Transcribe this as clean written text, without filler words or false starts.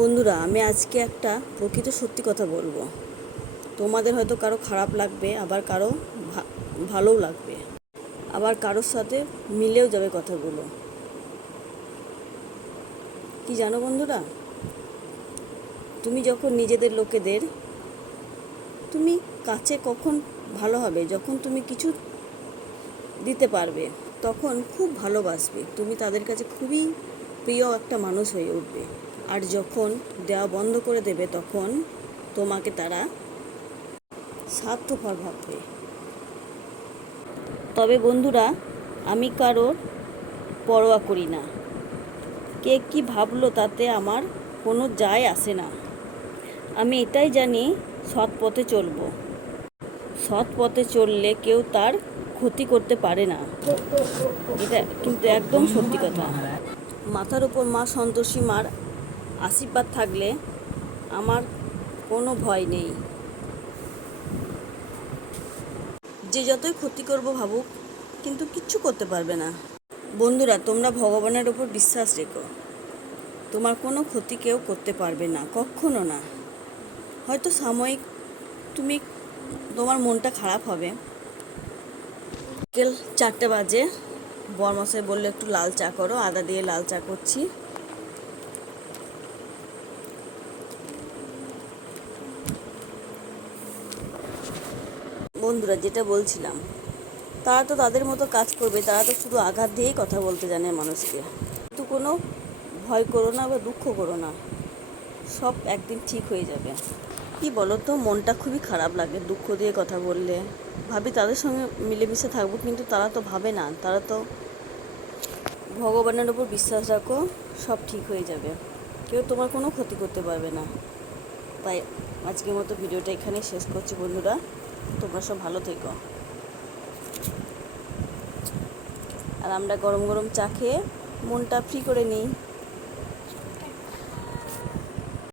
বন্ধুরা, আমি আজকে একটা প্রকৃত সত্যি কথা বলবো। তোমাদের হয়তো কারো খারাপ লাগবে, আবার কারো ভালোও লাগবে, আবার কারোর সাথে মিলেও যাবে কথাগুলো। কি জানো বন্ধুরা, তুমি যখন নিজেদের লোকেদের তুমি কাছে কখন ভালো হবে, যখন তুমি কিছু দিতে পারবে তখন খুব ভালোবাসবে, তুমি তাদের কাছে খুবই প্রিয় একটা মানুষ হয়ে উঠবে। আর যখন দেওয়া বন্ধ করে দেবে তখন তোমাকে তারা স্বার্থপর ভাববে। তবে বন্ধুরা, আমি কারোর পরোয়া করি না, কে কী ভাবলো তাতে আমার কোনো যায় আসে না। আমি এটাই জানি, সৎ পথে চলবো। সৎ পথে চললে কেউ তার ক্ষতি করতে পারে না, এটা কিন্তু একদম সত্যি কথা। মাথার উপর মা সন্তোষী মার আশীর্বাদ থাকলে আমার কোনো ভয় নেই। যে যতই ক্ষতি করবো ভাবুক, কিন্তু কিচ্ছু করতে পারবে না। বন্ধুরা, তোমরা ভগবানের ওপর বিশ্বাস রেখো, তোমার কোনো ক্ষতি কেউ করতে পারবে না, কখনো না। হয়তো সাময়িক তুমি তোমার মনটা খারাপ হবে। বিকেল 4টে বাজে, বরমশাই বললো একটু লাল চা করো, আদা দিয়ে লাল চা করছি। বন্ধুরা, যেটা বলছিলাম, তারা তো তাদের মতো কাজ করবে, তারা তো শুধু আঘাত দিয়েই কথা বলতে জানে মানুষকে। কিন্তু কোনো ভয় করো না বা দুঃখ করো না, সব একদিন ঠিক হয়ে যাবে। কি বলো তো, মনটা খুবই খারাপ লাগে দুঃখ দিয়ে কথা বললে। ভাবি তাদের সঙ্গে মিলেমিশে থাকবো, কিন্তু তারা তো ভাবে না। তারা তো ভগবানের ওপর বিশ্বাস রাখো, সব ঠিক হয়ে যাবে, কেউ তোমার কোনো ক্ষতি করতে পারবে না। তাই আজকের মতো ভিডিওটা এখানে শেষ করছি বন্ধুরা, তোমরা সব ভালো থেকো। আর আমরা গরম গরম চা খেয়ে মনটা ফ্রি করে নিই।